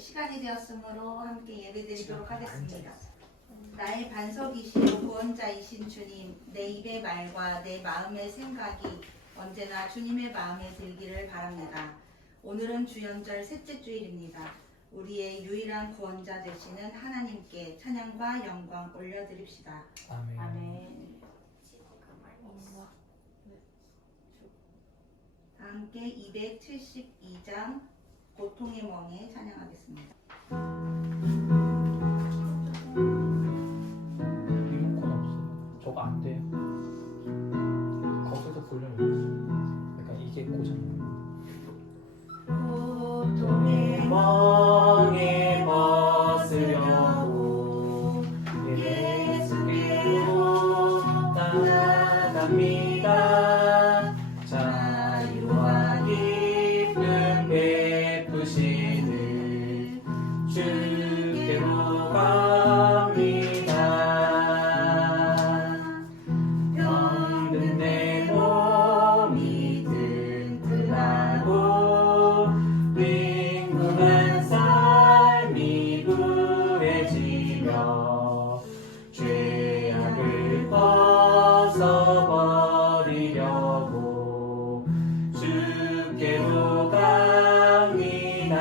시간이 되었으므로 함께 예배드리도록 하겠습니다. 나의 반석이시요 구원자이신 주님, 내 입의 말과 내 마음의 생각이 언제나 주님의 마음에 들기를 바랍니다. 오늘은 주연절 셋째 주일입니다. 우리의 유일한 구원자 되시는 하나님께 찬양과 영광 올려드립시다. 아멘. 아멘. 다 함께 272장 고통의 멍에 찬양하겠습니다. 리모컨 없어. 저거 안 돼요. 거기서 보려면 약간 이게 고장. 고통의 멍에 벗으려고 예수께로 나아갑니다. 자유와 기쁨 베푸시는 주께로 갑니다. 병든 내 몸이 튼튼하고 빈궁한 삶이 부해지며 죄악을 벗어버리려고 주께로 갑니다.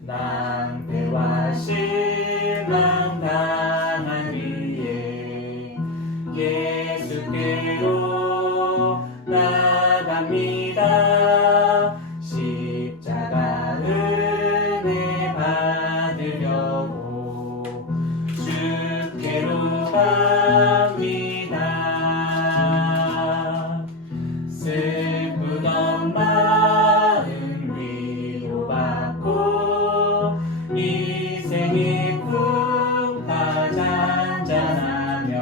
낭패와 실망 당한 뒤에 예수께로 나갑니다. 십자가 은혜 받으려고 주께로 갑니다. 슬프던 마음 위로받고 인생의 풍파 잔잔하며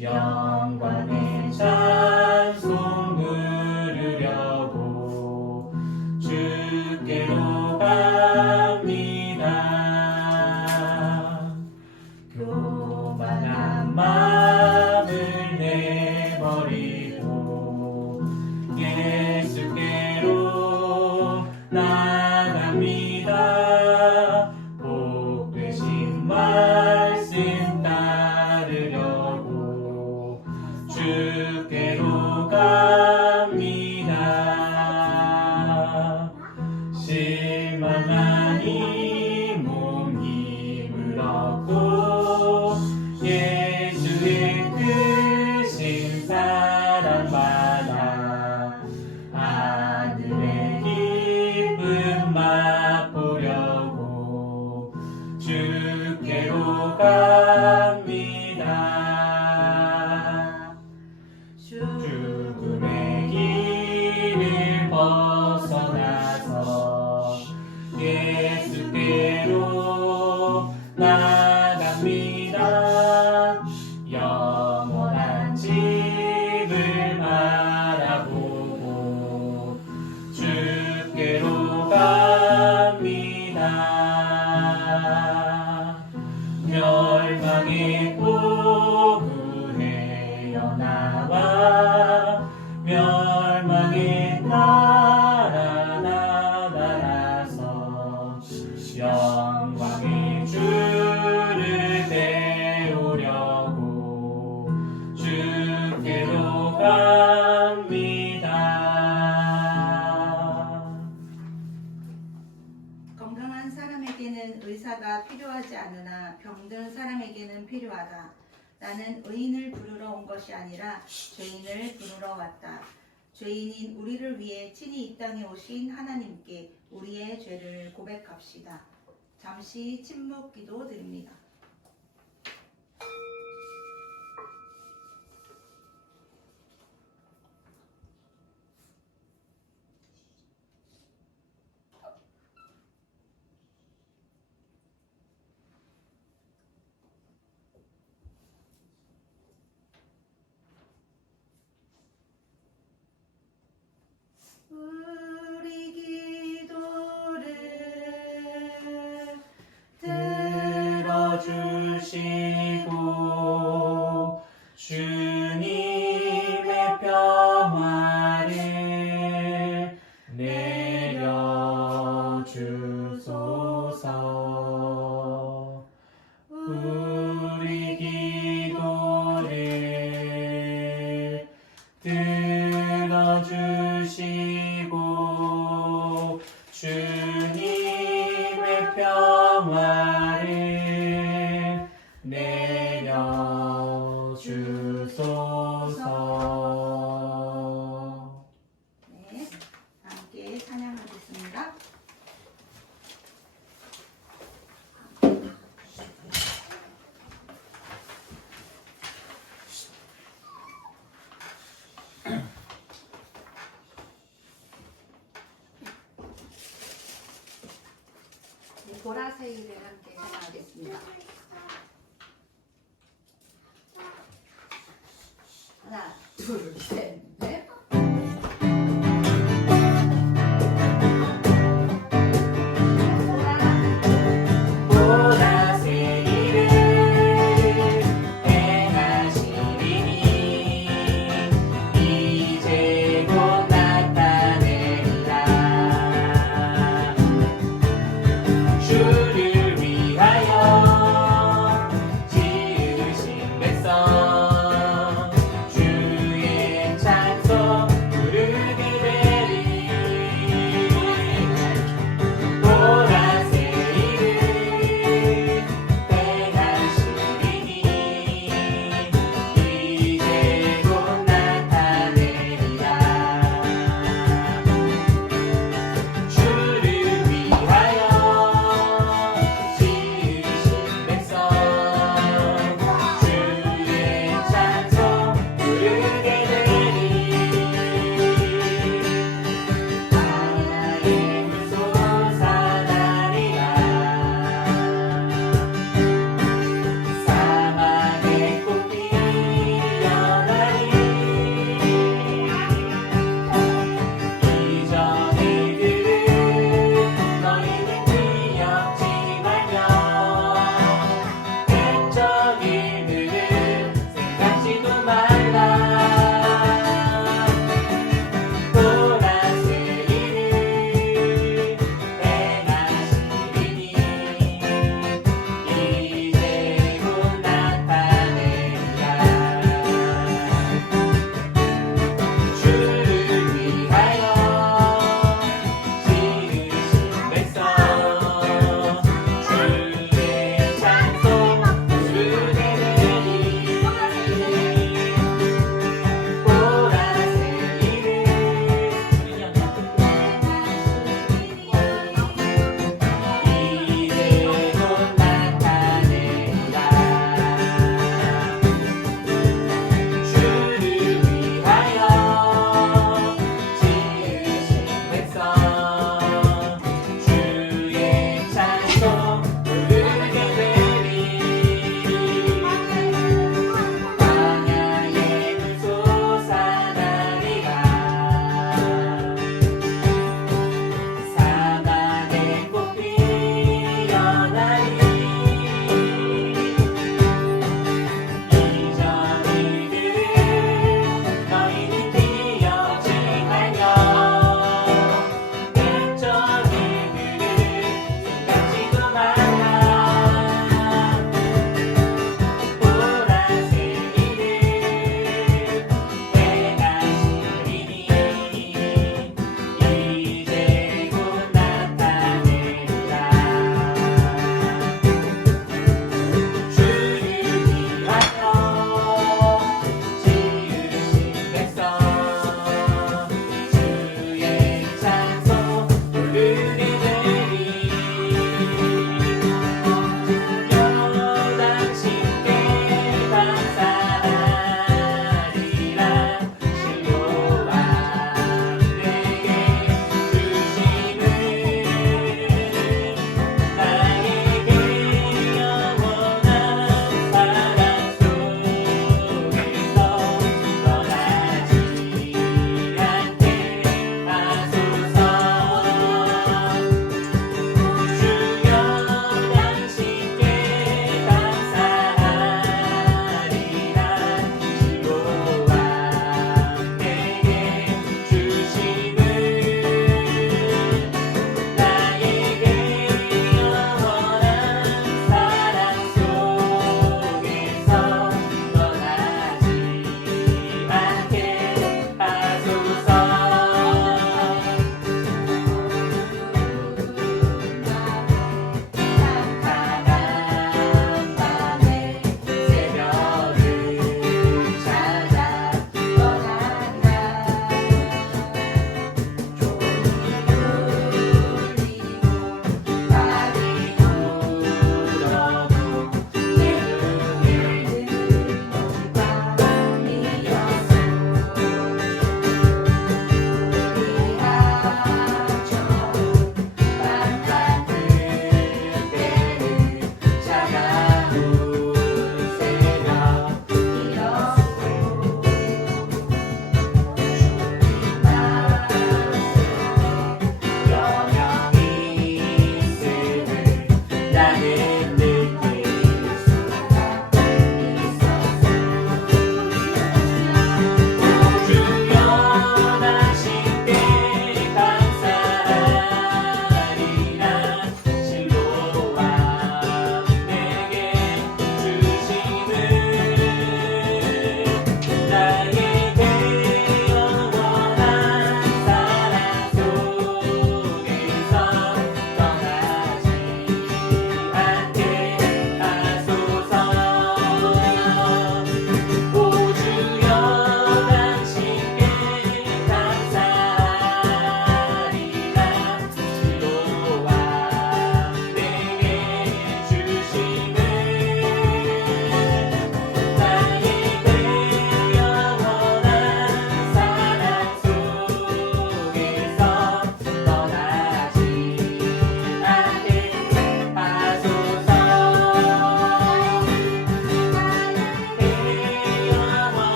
영광의 찬송 부르려고 주께로 갑니다. 교만한 마음을 내버리고 예수께로 나갑니다. 복되신 말씀 따르려고 주께로 갑니다. 실망한 이 몸 힘을 얻고 예수의 크신 사랑 받아 하늘의 기쁨 맛보려고 주께로 갑니다. 죽음의 길을 벗어나서 예수께로 나갑니다. 영원한 집을 바라보고 주께로 갑니다. 멸망의 고구에 연합아 멸망의 나라 나달아서 영광의 주를 배우려고 주께로 갑니다. 건강한 사람에게는 의사가 필요하지 않으나 병든 사람에게는 필요하다. 나는 의인을 부르러 온 것이 아니라 죄인을 부르러 왔다. 죄인인 우리를 위해 친히 이 땅에 오신 하나님께 우리의 죄를 고백합시다. 잠시 침묵 기도 드립니다. 우리 기도를 들어주 주님의 평화를 내려 주소서. 네, 함께 찬양하겠습니다. 네, 보라색을 함께 찬양하겠습니다. 하나, 둘, 셋, 넷. 보라색 일을 행하시리니 이제 곧 나타내리라. 주를 위하여 지으신 백성 주의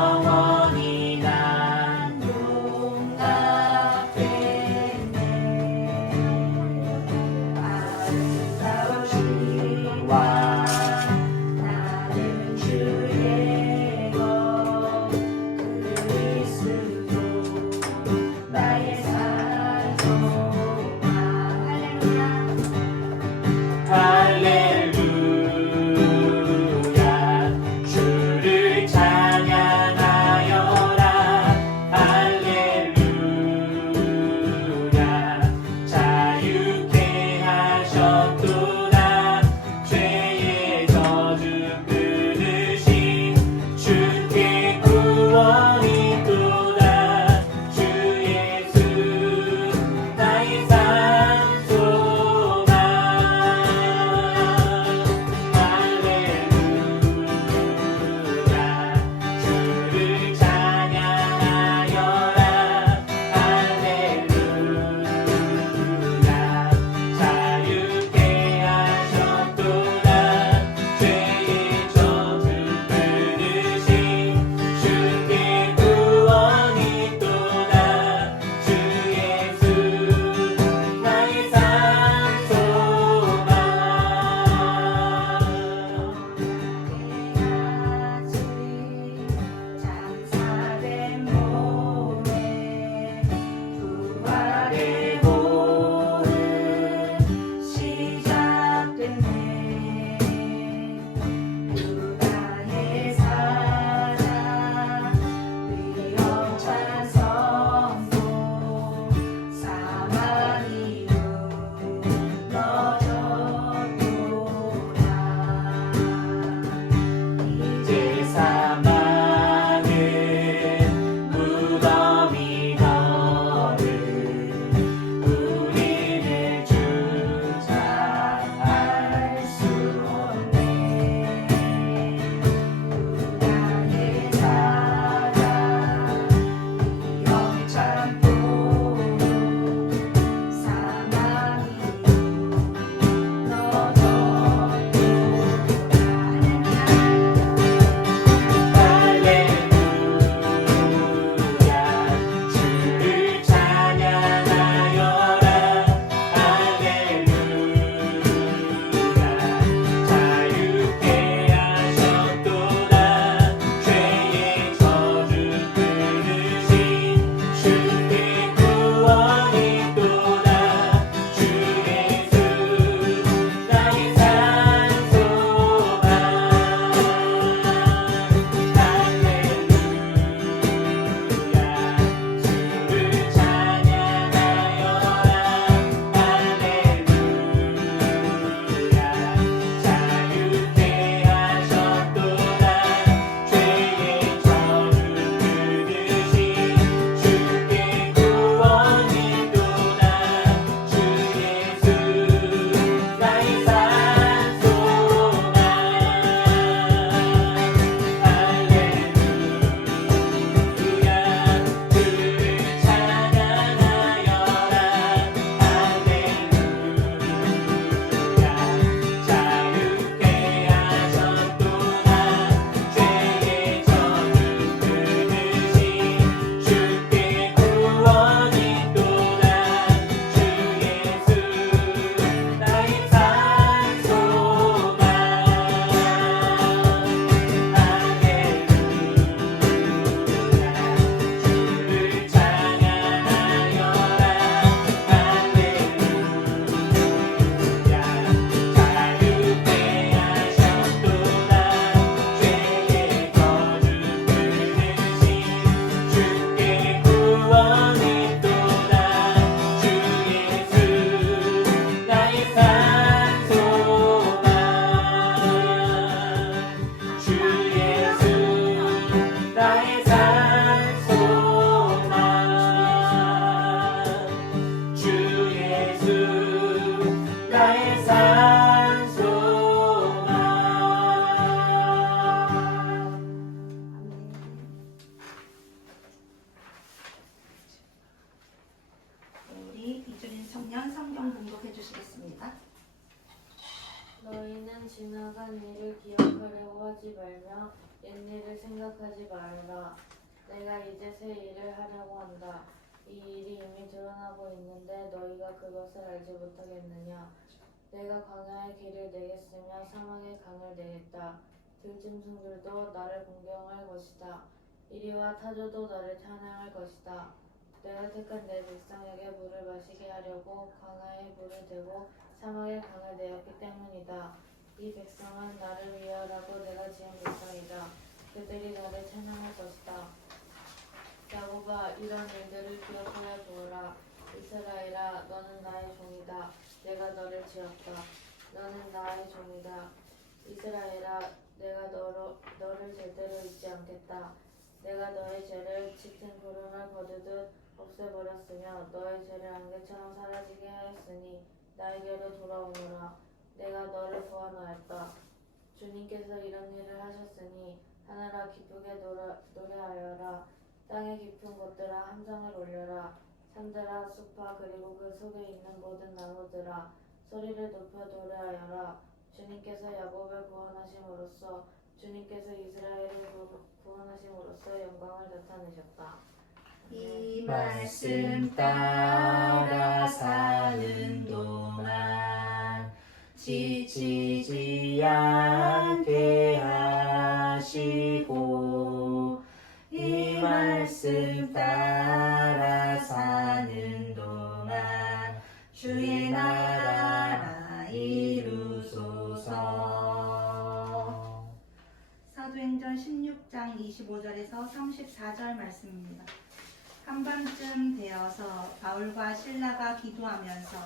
영원히 난 용납되네 아름다우신 와 나는 주의 것 그리스도 나의 산 소망 할렐루야 할렐루야 주를 찬양하여라 할렐루야 자유케 하셨도다 죄의 저주 끊으신 주께 구원이 또다 주 예수 나의 산 소망 할렐루야 주를 찬양하여라 할렐루야 자유케 하셨도다 죄의 저주 끊으신 주께 구원이 또다 주 예수 나의 산 소망 장사된 몸에 부활의 호흡 시작됐네 유다의 사자 위험찬 선고 사마리로 너졌도다 이제 사망은 무덤이 너를 우리를 주장할 수 없네 유다의 사자 위험찬 포로 사마리로 할렐루야 주를 찬양하여라 할렐루야 자유케 하셨도다 죄의 저주 끊으신 주께 구원이 또다 주 예수 나의 산 소망 할렐루야 주를 찬양하여라 할렐루야 자유케 하셨도다 죄의 저주 끊으신 주께 구원이 또다 주 예수 나의 산 소망 할렐루야 주를 찬양하여라 할렐루야 자유케 하셨도다 죄의 저주 끊으신 주께 구원이 또다 주 예수 나의 산 소망 주를 찬양하여라 할렐루야 자유케 하셨도다 죄의 저주 끊으신 주께 구원이 또다 주 예수 나의 산 소망 주 예수 나의 산 소망 주 예수 나의 산 소망 우리 이주린 청년 성경 공독해 주시겠습니다. 너희는 지나간 일을 기억하려고 하지 말며 옛일을 생각하지 말아라. 내가 이제 새 일을 하려고 한다. 이 일이 이미 드러나고 있는데 너희가 그것을 알지 못하겠느냐. 내가 광야의 길을 내겠으며 사막의 강을 내겠다. 들짐승들도 나를 공경할 것이다. 이리와 타조도 나를 찬양할 것이다. 내가 택한 내 백성에게 물을 마시게 하려고 광야에 물을 대고 사막의 강을 내었기 때문이다. 이 백성은 나를 위하라고 내가 지은 백성이다. 그들이 나를 찬양할 것이다. 야곱아, 이런 일들을 기억하여 두어라. 이스라엘아, 너는 나의 종이다. 내가 너를 지었다. 너는 나의 종이다. 이스라엘아, 내가 너를 절대로 잊지 않겠다. 내가 너의 죄를 짙은 구름을 거두듯 없애버렸으며 너의 죄를 안개처럼 사라지게 하였으니 나에게로 돌아오너라. 내가 너를 구원하였다. 주님께서 이런 일을 하셨으니 하늘아 기쁘게 노래하여라. 땅의 깊은 곳들아 함성을 올려라. 산들아 숲아 그리고 그 속에 있는 모든 나무들아 소리를 높여 노래하여라. 주님께서 야곱을 구원하심으로써 주님께서 이스라엘을 구원하심으로써 영광을 나타내셨다. 이 말씀 따라 사는 동안 지치지 않게 하시고 이 말씀 따라 사는 동안 주의 나라 이루소서. 사도행전 16장 25절에서 34절 말씀입니다. 한밤쯤 되어서 바울과 실라가 기도하면서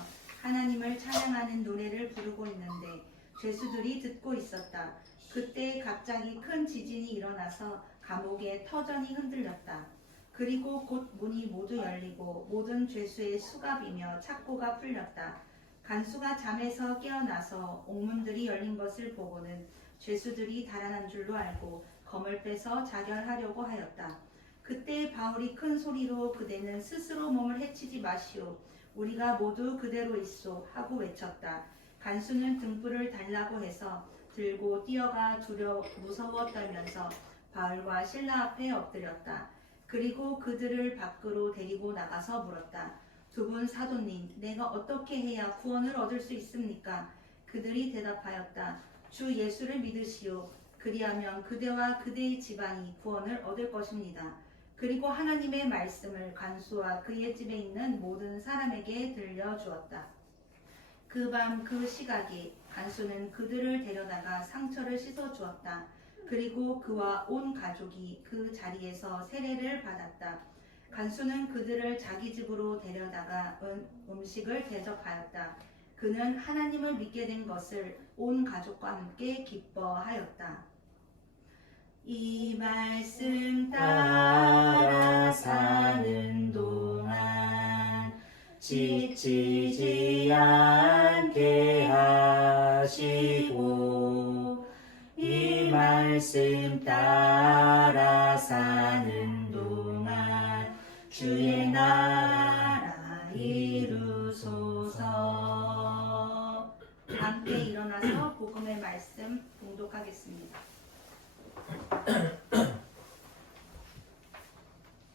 하나님을 찬양하는 노래를 부르고 있는데 죄수들이 듣고 있었다. 그때 갑자기 큰 지진이 일어나서 감옥의 터전이 흔들렸다. 그리고 곧 문이 모두 열리고 모든 죄수의 수갑이며 착고가 풀렸다. 간수가 잠에서 깨어나서 옥문들이 열린 것을 보고는 죄수들이 달아난 줄로 알고 검을 빼서 자결하려고 하였다. 그때 바울이 큰 소리로 그대는 스스로 몸을 해치지 마시오. 우리가 모두 그대로 있소 하고 외쳤다. 간수는 등불을 달라고 해서 들고 뛰어가 무서워 떨면서 바울과 실라 앞에 엎드렸다. 그리고 그들을 밖으로 데리고 나가서 물었다. 두 분 사도님, 내가 어떻게 해야 구원을 얻을 수 있습니까? 그들이 대답하였다. 주 예수를 믿으시오. 그리하면 그대와 그대의 집안이 구원을 얻을 것입니다. 그리고 하나님의 말씀을 간수와 그의 집에 있는 모든 사람에게 들려주었다. 그 밤 그 시각에 간수는 그들을 데려다가 상처를 씻어주었다. 그리고 그와 온 가족이 그 자리에서 세례를 받았다. 간수는 그들을 자기 집으로 데려다가 음식을 대접하였다. 그는 하나님을 믿게 된 것을 온 가족과 함께 기뻐하였다. 이 말씀 따라 사는 동안 지치지 않게 하시고 이 말씀 따라 사는 동안 주의 나라 이루소서. 함께 일어나서 복음의 말씀 봉독하겠습니다.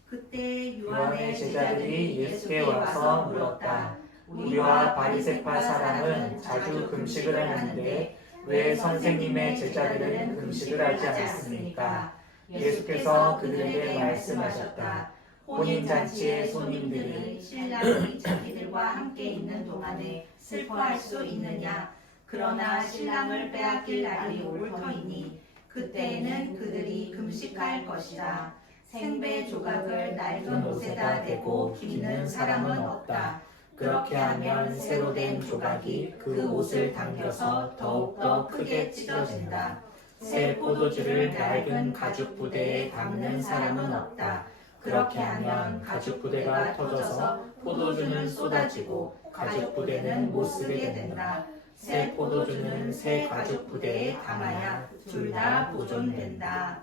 그때 요한의 제자들이 예수께 와서 물었다. 우리와 바리새파 사람은 자주 금식을 하는데 왜 선생님의 제자들은 금식을 하지 않습니까? 예수께서 그들에게 말씀하셨다. 혼인잔치의 손님들이 신랑이 자기들과 함께 있는 동안에 슬퍼할 수 있느냐? 그러나 신랑을 빼앗길 날이 올 터이니 그때에는 그들이 금식할 것이다. 생배 조각을 낡은 옷에다 대고 깁는 사람은 없다. 그렇게 하면 새로 된 조각이 그 옷을 당겨서 더욱더 크게 찢어진다. 새 포도주를 낡은 가죽 부대에 담는 사람은 없다. 그렇게 하면 가죽 부대가 터져서 포도주는 쏟아지고 가죽 부대는 못 쓰게 된다. 새 포도주는 새 가죽 부대에 담아야 둘 다 보존된다.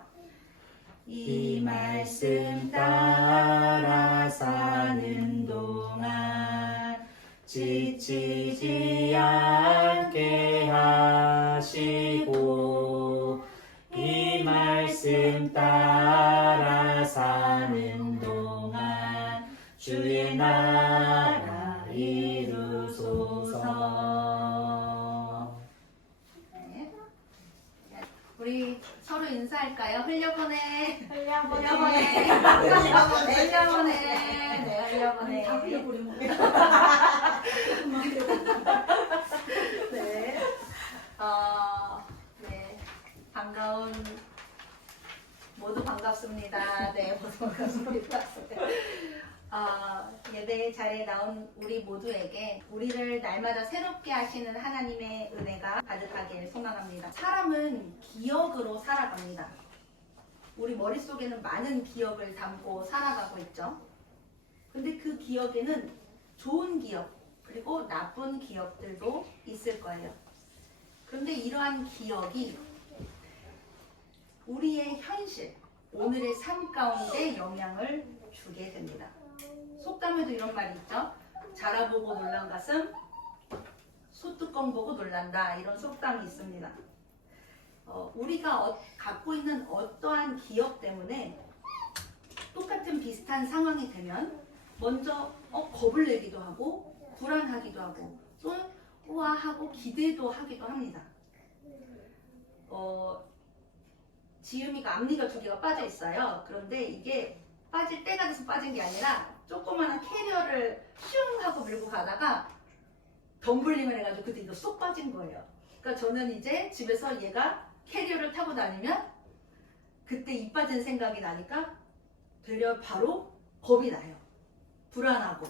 이 말씀 따라 사는 동안 지치지 않게 하시고 이 말씀 나라 이루소서. 네. 우리 서로 인사할까요? 흘려보내. 흘려보내. 흘려보내. 흘려보내. 네, 흘려보내. 다 흘려버리면 네. 네. 반가운, 모두 반갑습니다. 네, 모두 반갑습니다. 예배 자리에 나온 우리 모두에게 우리를 날마다 새롭게 하시는 하나님의 은혜가 가득하길 소망합니다. 사람은 기억으로 살아갑니다. 우리 머릿속에는 많은 기억을 담고 살아가고 있죠. 근데 그 기억에는 좋은 기억, 그리고 나쁜 기억들도 있을 거예요. 그런데 이러한 기억이 우리의 현실, 오늘의 삶 가운데 영향을 주게 됩니다. 속담에도 이런 말이 있죠. 자라보고 놀란 가슴, 소뚜껑 보고 놀란다. 이런 속담이 있습니다. 우리가 갖고 있는 어떠한 기억 때문에 똑같은 비슷한 상황이 되면 먼저 겁을 내기도 하고 불안하기도 하고 또 우와 하고 기대도 하기도 합니다. 지음이가 앞니가 2개가 빠져 있어요. 그런데 이게 빠질 때가 돼서 빠진 게 아니라 조그마한 캐리어를 슝 하고 밀고 가다가 덤블링을 해가지고 그때 이거 쏙 빠진 거예요. 그러니까 저는 이제 집에서 얘가 캐리어를 타고 다니면 그때 이 빠진 생각이 나니까 되려 바로 겁이 나요. 불안하고.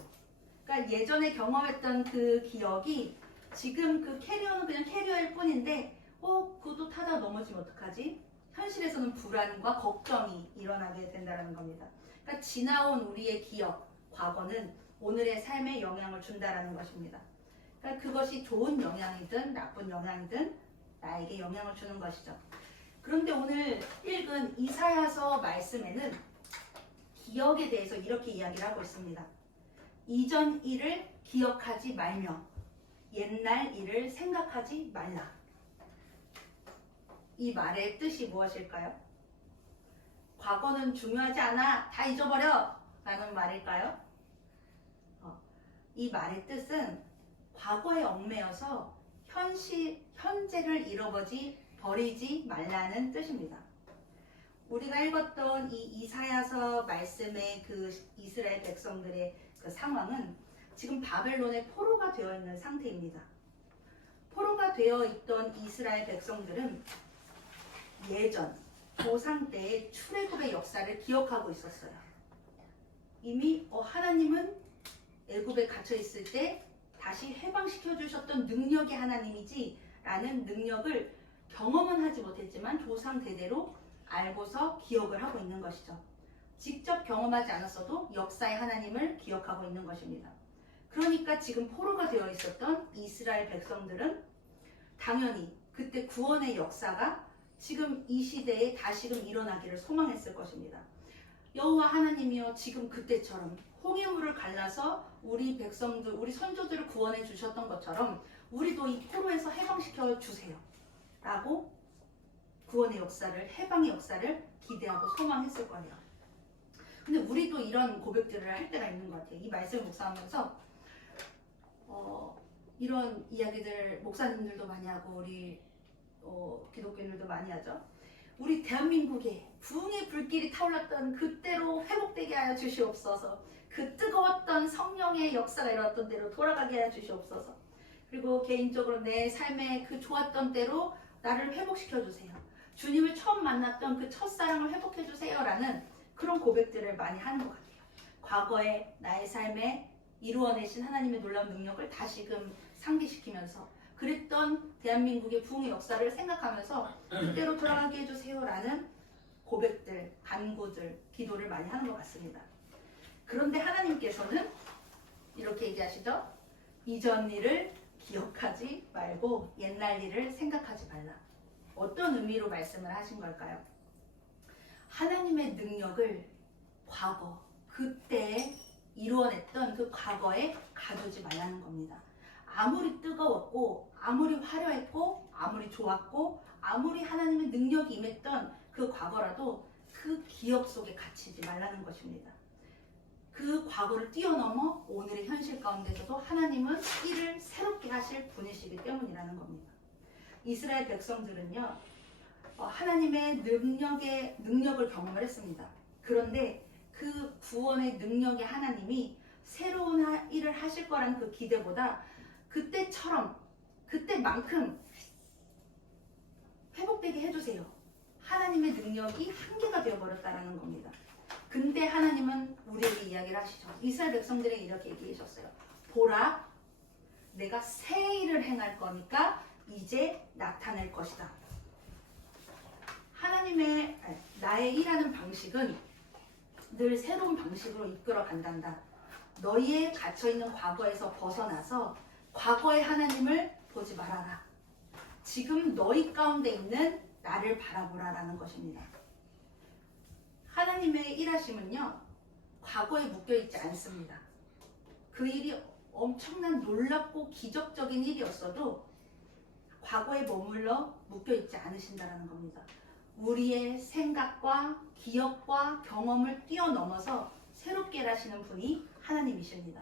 그러니까 예전에 경험했던 그 기억이 지금 그 캐리어는 그냥 캐리어일 뿐인데 그것도 타다 넘어지면 어떡하지? 현실에서는 불안과 걱정이 일어나게 된다는 겁니다. 그러니까 지나온 우리의 기억, 과거는 오늘의 삶에 영향을 준다는 것입니다. 그러니까 그것이 좋은 영향이든 나쁜 영향이든 나에게 영향을 주는 것이죠. 그런데 오늘 읽은 이사야서 말씀에는 기억에 대해서 이렇게 이야기를 하고 있습니다. 이전 일을 기억하지 말며 옛날 일을 생각하지 말라. 이 말의 뜻이 무엇일까요? 과거는 중요하지 않아. 다 잊어버려. 라는 말일까요? 이 말의 뜻은 과거에 얽매여서 현재를 버리지 말라는 뜻입니다. 우리가 읽었던 이 이사야서 말씀의 그 이스라엘 백성들의 그 상황은 지금 바벨론의 포로가 되어 있는 상태입니다. 포로가 되어 있던 이스라엘 백성들은 예전 조상 때의 출애굽의 역사를 기억하고 있었어요. 이미 하나님은 애굽에 갇혀 있을 때 다시 해방시켜 주셨던 능력이 하나님이지 라는 능력을 경험은 하지 못했지만 조상 대대로 알고서 기억을 하고 있는 것이죠. 직접 경험하지 않았어도 역사의 하나님을 기억하고 있는 것입니다. 그러니까 지금 포로가 되어 있었던 이스라엘 백성들은 당연히 그때 구원의 역사가 지금 이 시대에 다시금 일어나기를 소망했을 것입니다. 여호와 하나님이여 지금 그때처럼 홍해물을 갈라서 우리 백성들, 우리 선조들을 구원해 주셨던 것처럼 우리도 이 포로에서 해방시켜 주세요. 라고 구원의 역사를, 해방의 역사를 기대하고 소망했을 거예요. 근데 우리도 이런 고백들을 할 때가 있는 것 같아요. 이 말씀을 묵상하면서 이런 이야기들 목사님들도 많이 하고 우리 기독교인들도 많이 하죠. 우리 대한민국에 부흥의 불길이 타올랐던 그때로 회복되게 하여 주시옵소서. 그 뜨거웠던 성령의 역사가 일어났던 때로 돌아가게 하여 주시옵소서. 그리고 개인적으로 내 삶의 그 좋았던 때로 나를 회복시켜 주세요. 주님을 처음 만났던 그 첫사랑을 회복해 주세요 라는 그런 고백들을 많이 하는 것 같아요. 과거에 나의 삶에 이루어내신 하나님의 놀라운 능력을 다시금 상기시키면서 그랬던 대한민국의 부흥의 역사를 생각하면서 그때로 돌아가게 해주세요 라는 고백들, 간구들, 기도를 많이 하는 것 같습니다. 그런데 하나님께서는 이렇게 얘기하시죠. 이전 일을 기억하지 말고 옛날 일을 생각하지 말라. 어떤 의미로 말씀을 하신 걸까요? 하나님의 능력을 과거, 그때 이루어냈던 그 과거에 가두지 말라는 겁니다. 아무리 뜨거웠고 아무리 화려했고 아무리 좋았고 아무리 하나님의 능력이 임했던 그 과거라도 그 기억 속에 갇히지 말라는 것입니다. 그 과거를 뛰어넘어 오늘의 현실 가운데서도 하나님은 일을 새롭게 하실 분이시기 때문이라는 겁니다. 이스라엘 백성들은요, 하나님의 능력을 경험을 했습니다. 그런데 그 구원의 능력의 하나님이 새로운 일을 하실 거라는 그 기대보다 그때만큼 회복되게 해주세요. 하나님의 능력이 한계가 되어버렸다는 겁니다. 근데 하나님은 우리에게 이야기를 하시죠. 이스라엘 백성들에게 이렇게 얘기하셨어요. 보라, 내가 새 일을 행할 거니까 이제 나타낼 것이다. 나의 일하는 방식은 늘 새로운 방식으로 이끌어 간단다. 너희의 갇혀있는 과거에서 벗어나서 과거의 하나님을 보지 말아라. 지금 너희 가운데 있는 나를 바라보라라는 것입니다. 하나님의 일하심은요, 과거에 묶여있지 않습니다. 그 일이 엄청난 놀랍고 기적적인 일이었어도 과거에 머물러 묶여있지 않으신다는 겁니다. 우리의 생각과 기억과 경험을 뛰어넘어서 새롭게 일하시는 분이 하나님이십니다.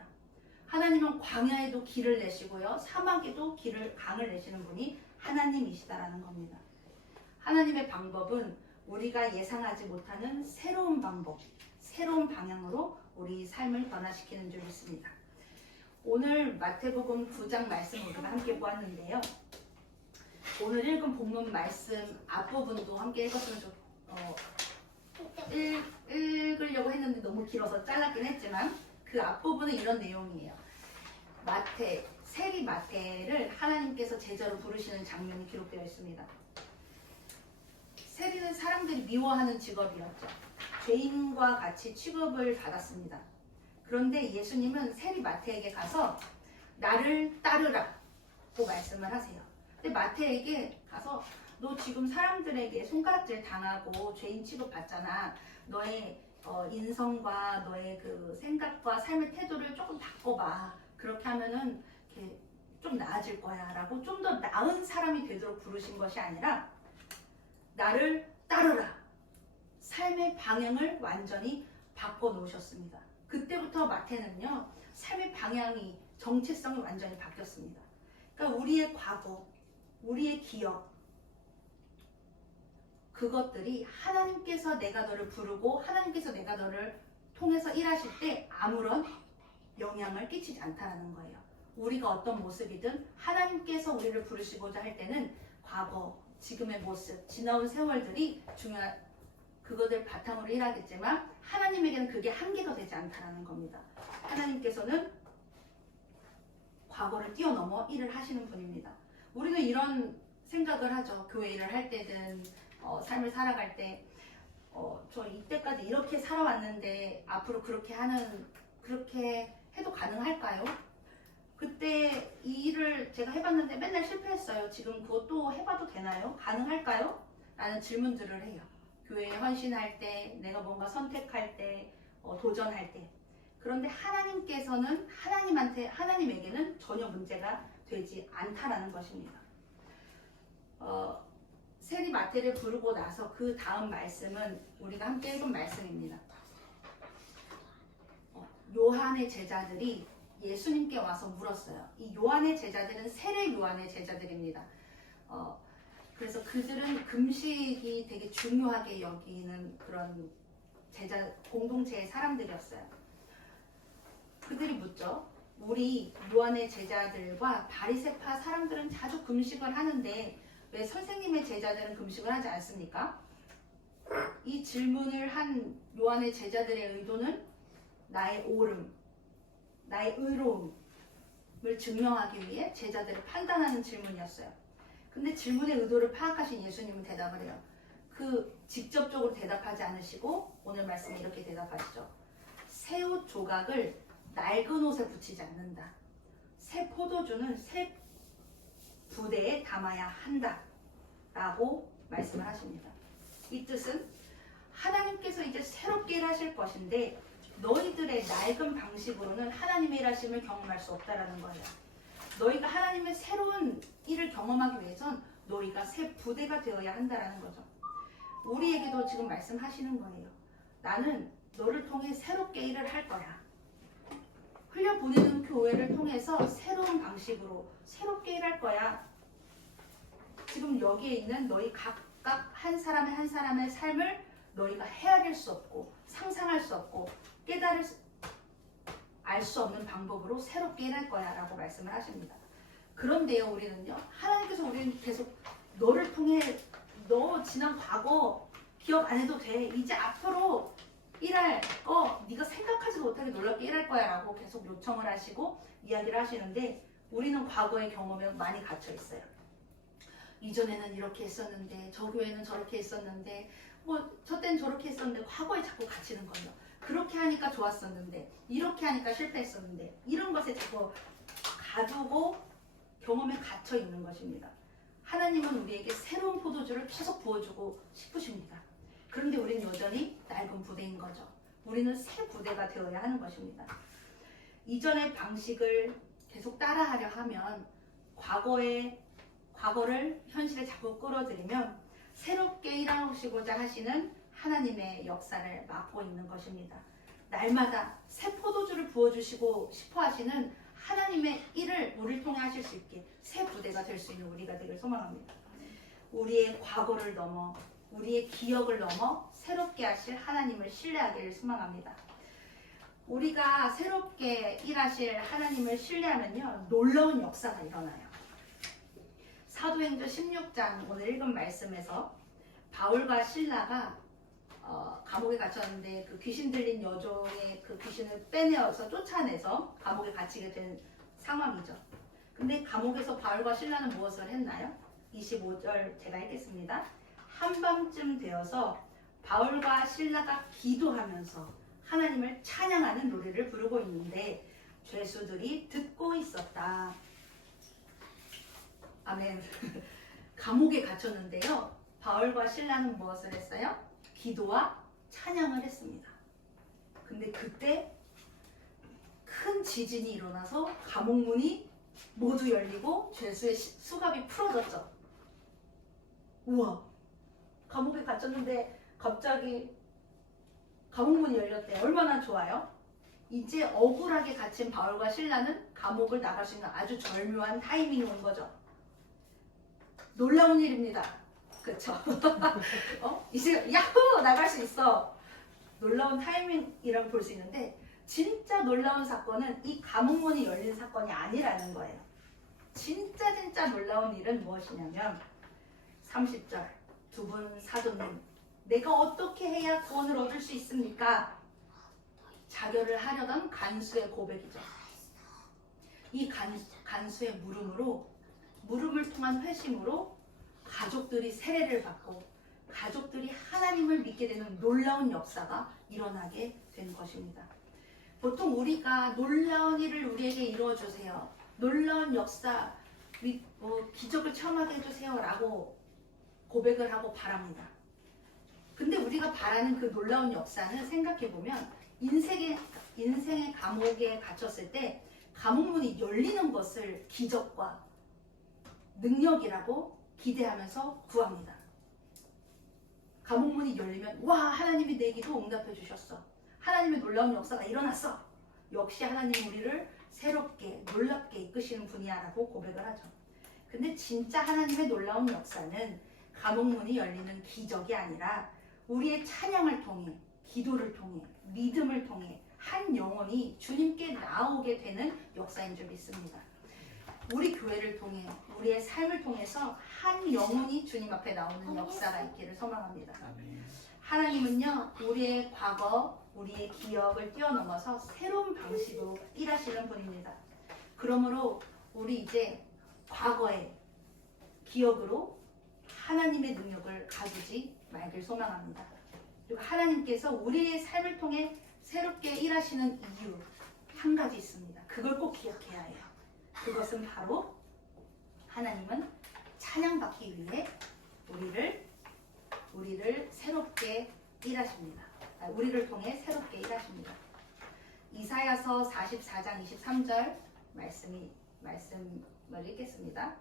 하나님은 광야에도 길을 내시고요, 사막에도 강을 내시는 분이 하나님이시다라는 겁니다. 하나님의 방법은 우리가 예상하지 못하는 새로운 방법, 새로운 방향으로 우리 삶을 변화시키는 줄 믿습니다. 오늘 마태복음 9장 말씀 우리가 함께 보았는데요. 오늘 읽은 본문 말씀 앞부분도 함께 읽으려고 했는데 너무 길어서 잘랐긴 했지만 그 앞부분은 이런 내용이에요. 세리 마태를 하나님께서 제자로 부르시는 장면이 기록되어 있습니다. 세리는 사람들이 미워하는 직업이었죠. 죄인과 같이 취급을 받았습니다. 그런데 예수님은 세리 마태에게 가서 나를 따르라 고 말씀을 하세요. 근데 마태에게 가서 너 지금 사람들에게 손가락질 당하고 죄인 취급 받잖아. 너의 인성과 너의 그 생각과 삶의 태도를 조금 바꿔봐. 그렇게 하면은 이렇게 좀 나아질 거야 라고 좀 더 나은 사람이 되도록 부르신 것이 아니라 나를 따르라. 삶의 방향을 완전히 바꿔놓으셨습니다. 그때부터 마태는요, 삶의 방향이, 정체성이 완전히 바뀌었습니다. 그러니까 우리의 과거, 우리의 기억, 그것들이 하나님께서 내가 너를 부르고 하나님께서 내가 너를 통해서 일하실 때 아무런 영향을 끼치지 않다는 거예요. 우리가 어떤 모습이든 하나님께서 우리를 부르시고자 할 때는 과거, 지금의 모습, 지나온 세월들이 그것을 바탕으로 일하겠지만 하나님에게는 그게 한계가 되지 않다는 겁니다. 하나님께서는 과거를 뛰어넘어 일을 하시는 분입니다. 우리는 이런 생각을 하죠. 교회 일을 할 때든 삶을 살아갈 때 저 이때까지 이렇게 살아왔는데 앞으로 그렇게 해도 가능할까요? 그때 이 일을 제가 해봤는데 맨날 실패했어요. 지금 그것도 해봐도 되나요? 가능할까요? 라는 질문들을 해요. 교회에 헌신할 때, 내가 뭔가 선택할 때, 도전할 때. 그런데 하나님에게는 전혀 문제가 되지 않다라는 것입니다. 세리 마태를 부르고 나서 그 다음 말씀은 우리가 함께 읽은 말씀입니다. 요한의 제자들이 예수님께 와서 물었어요. 이 요한의 제자들은 세례 요한의 제자들입니다. 그래서 그들은 금식이 되게 중요하게 여기는 그런 공동체의 사람들이었어요. 그들이 묻죠. 우리 요한의 제자들과 바리새파 사람들은 자주 금식을 하는데 왜 선생님의 제자들은 금식을 하지 않습니까? 이 질문을 한 요한의 제자들의 의도는 나의 옳음, 나의 의로움을 증명하기 위해 제자들을 판단하는 질문이었어요. 근데 질문의 의도를 파악하신 예수님은 대답을 해요. 직접적으로 대답하지 않으시고 오늘 말씀에 이렇게 대답하시죠. 새 옷 조각을 낡은 옷에 붙이지 않는다. 새 포도주는 새 부대에 담아야 한다. 라고 말씀을 하십니다. 이 뜻은 하나님께서 이제 새롭게 일하실 것인데 너희들의 낡은 방식으로는 하나님의 일하심을 경험할 수 없다라는 거예요. 너희가 하나님의 새로운 일을 경험하기 위해선 너희가 새 부대가 되어야 한다라는 거죠. 우리에게도 지금 말씀하시는 거예요. 나는 너를 통해 새롭게 일을 할 거야. 흘려보내는 교회를 통해서 새로운 방식으로 새롭게 일할 거야. 지금 여기에 있는 너희 각각 한 사람의 한 사람의 삶을 너희가 헤아릴 수 없고 상상할 수 없고 알 수 없는 방법으로 새롭게 일할 거야 라고 말씀을 하십니다. 그런데요, 우리는요, 하나님께서 우리는 계속 너를 통해 너 지난 과거 기억 안 해도 돼. 이제 앞으로 일할 거 네가 생각하지도 못하게 놀랍게 일할 거야 라고 계속 요청을 하시고 이야기를 하시는데 우리는 과거의 경험에 많이 갇혀 있어요. 이전에는 이렇게 했었는데 저 교회는 저렇게 했었는데 뭐 저 때는 저렇게 했었는데 과거에 자꾸 갇히는 거예요. 그렇게 하니까 좋았었는데 이렇게 하니까 실패했었는데 이런 것에 자꾸 가두고 경험에 갇혀 있는 것입니다. 하나님은 우리에게 새로운 포도주를 계속 부어주고 싶으십니다. 그런데 우리는 여전히 낡은 부대인 거죠. 우리는 새 부대가 되어야 하는 것입니다. 이전의 방식을 계속 따라하려 하면 과거를 현실에 자꾸 끌어들이면 새롭게 일하시고자 하시는 하나님의 역사를 막고 있는 것입니다. 날마다 새 포도주를 부어주시고 싶어 하시는 하나님의 일을 우리를 통해 하실 수 있게 새 부대가 될 수 있는 우리가 되길 소망합니다. 우리의 과거를 넘어 우리의 기억을 넘어 새롭게 하실 하나님을 신뢰하기를 소망합니다. 우리가 새롭게 일하실 하나님을 신뢰하면요, 놀라운 역사가 일어나요. 사도행전 16장 오늘 읽은 말씀에서 바울과 실라가 감옥에 갇혔는데 그 귀신 들린 여종의 그 귀신을 빼내어서 쫓아내서 감옥에 갇히게 된 상황이죠. 근데 감옥에서 바울과 실라는 무엇을 했나요? 25절 제가 읽겠습니다. 한밤쯤 되어서 바울과 실라가 기도하면서 하나님을 찬양하는 노래를 부르고 있는데 죄수들이 듣고 있었다. 아멘. 감옥에 갇혔는데요, 바울과 실라는 무엇을 했어요? 기도와 찬양을 했습니다. 근데 그때 큰 지진이 일어나서 감옥 문이 모두 열리고 죄수의 수갑이 풀어졌죠. 우와, 감옥에 갇혔는데 갑자기 감옥 문이 열렸대. 얼마나 좋아요? 이제 억울하게 갇힌 바울과 실라는 감옥을 나갈 수 있는 아주 절묘한 타이밍이 온 거죠. 놀라운 일입니다. 그렇죠? 이제 야호! 나갈 수 있어. 놀라운 타이밍이라고 볼 수 있는데 진짜 놀라운 사건은 이 감옥문이 열린 사건이 아니라는 거예요. 진짜 놀라운 일은 무엇이냐면 30절 두 분 사도님, 내가 어떻게 해야 구원을 얻을 수 있습니까? 자결을 하려던 간수의 고백이죠. 이 간수의 물음을 통한 회심으로 가족들이 세례를 받고 가족들이 하나님을 믿게 되는 놀라운 역사가 일어나게 된 것입니다. 보통 우리가 놀라운 일을 우리에게 이루어주세요, 놀라운 역사, 기적을 체험하게 해주세요 라고 고백을 하고 바랍니다. 근데 우리가 바라는 그 놀라운 역사는 생각해보면 인생의 감옥에 갇혔을 때 감옥문이 열리는 것을 기적과 능력이라고 기대하면서 구합니다. 감옥문이 열리면 와, 하나님이 내 기도 응답해 주셨어. 하나님의 놀라운 역사가 일어났어. 역시 하나님 우리를 새롭게 놀랍게 이끄시는 분이야 라고 고백을 하죠. 근데 진짜 하나님의 놀라운 역사는 감옥문이 열리는 기적이 아니라 우리의 찬양을 통해, 기도를 통해, 믿음을 통해 한 영혼이 주님께 나오게 되는 역사인 줄 믿습니다. 우리 교회를 통해, 우리의 삶을 통해서 한 영혼이 주님 앞에 나오는 역사가 있기를 소망합니다. 하나님은요, 우리의 과거, 우리의 기억을 뛰어넘어서 새로운 방식으로 일하시는 분입니다. 그러므로 우리 이제 과거의 기억으로 하나님의 능력을 가두지 말길 소망합니다. 그리고 하나님께서 우리의 삶을 통해 새롭게 일하시는 이유 한 가지 있습니다. 그걸 꼭 기억해야 해요. 그것은 바로 하나님은 찬양받기 위해 우리를 새롭게 일하십니다. 우리를 통해 새롭게 일하십니다. 이사야서 44장 23절 말씀을 읽겠습니다.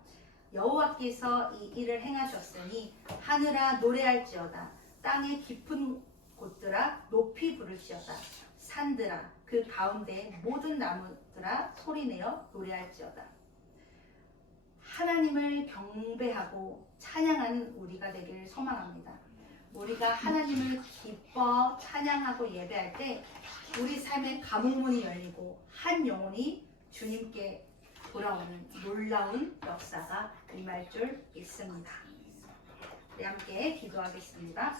여호와께서 이 일을 행하셨으니 하늘아 노래할지어다, 땅의 깊은 곳들아 높이 부를지어다, 산들아 그 가운데 모든 나무들아 소리내어 노래할지어다. 하나님을 경배하고 찬양하는 우리가 되길 소망합니다. 우리가 하나님을 기뻐 찬양하고 예배할 때 우리 삶의 감옥문이 열리고 한 영혼이 주님께 돌아오는 놀라운 역사가 임할 줄 믿습니다. 우리 함께 기도하겠습니다.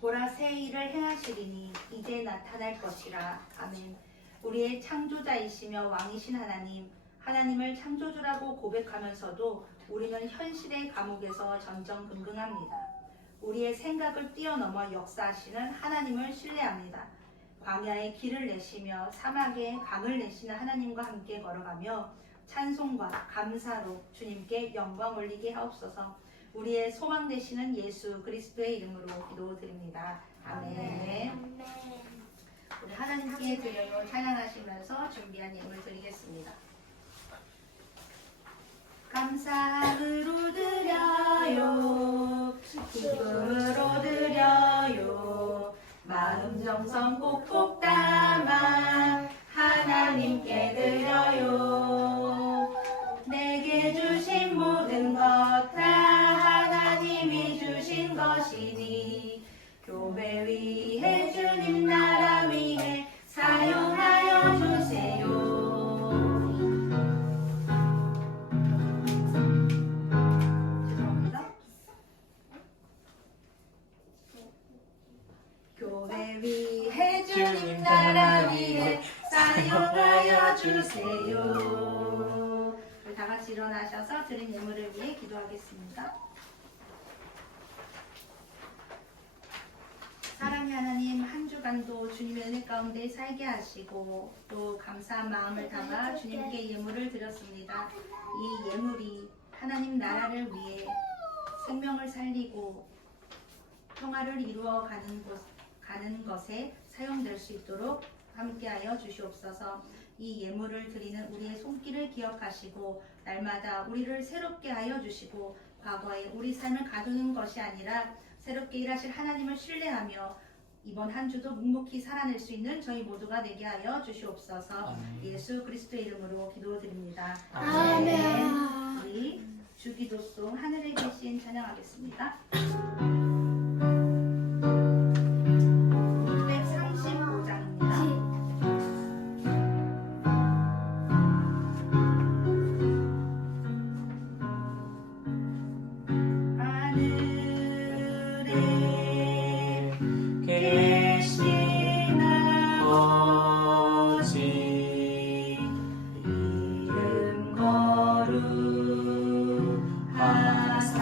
보라 새 일을 행하시리니 이제 나타날 것이라. 아멘. 우리의 창조자이시며 왕이신 하나님, 하나님을 창조주라고 고백하면서도 우리는 현실의 감옥에서 전전긍긍합니다. 우리의 생각을 뛰어넘어 역사하시는 하나님을 신뢰합니다. 광야에 길을 내시며 사막에 강을 내시는 하나님과 함께 걸어가며 찬송과 감사로 주님께 영광 올리게 하옵소서. 우리의 소망 되시는 예수 그리스도의 이름으로 기도드립니다. 아멘. 우리 하나님께 드려요 찬양하시면서 준비한 예물 드리겠습니다. 감사함으로 드려요, 기쁨으로 드려요, 마음 정성 꼭꼭 담아 하나님께 드려요. 내게 주신 모든 것 다 하나님이 주신 것이니 교회 위해 주님 나라 위해 사용하여 주세요. 죄송합니다. 교회 위해 주님 나라 위해 사용하여 주세요. 다 같이 일어나셔서 드린 예물을 위해 기도하겠습니다. 사랑의 하나님, 한 주간도 주님의 은혜 가운데 살게 하시고 또 감사한 마음을 담아 주님께 예물을 드렸습니다. 이 예물이 하나님 나라를 위해 생명을 살리고 평화를 이루어 가는 것에 사용될 수 있도록 함께하여 주시옵소서. 이 예물을 드리는 우리의 손길을 기억하시고 날마다 우리를 새롭게 하여 주시고 과거에 우리 삶을 가두는 것이 아니라 새롭게 일하실 하나님을 신뢰하며 이번 한 주도 묵묵히 살아낼 수 있는 저희 모두가 되게 하여 주시옵소서. 아멘. 예수 그리스도의 이름으로 기도드립니다. 아멘. 우리 주기도송 하늘에 계신 찬양하겠습니다. 635장입니다. 계신 아버지 이름 거룩하사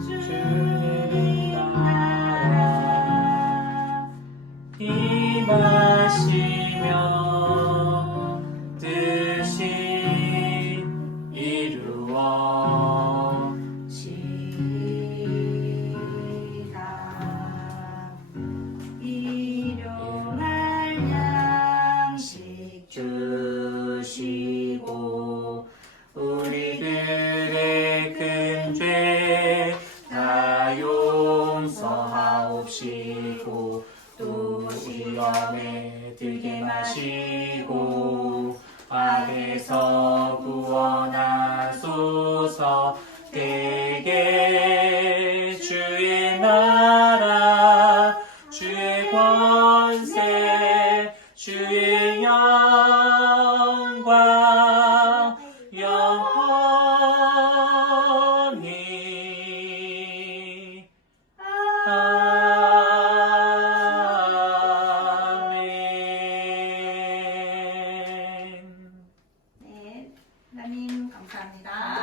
주님 나라 임하시며 뜻이 이루어지이다. 일용할 양식 주시고 우리들의 큰 죄 다 용서하옵시고 또 시험에 들게 마시고 악에서 구원하소서. 대개 주의 나라 주의 권세 주의 영광 영원히 아멘. 네, 하나님 감사합니다.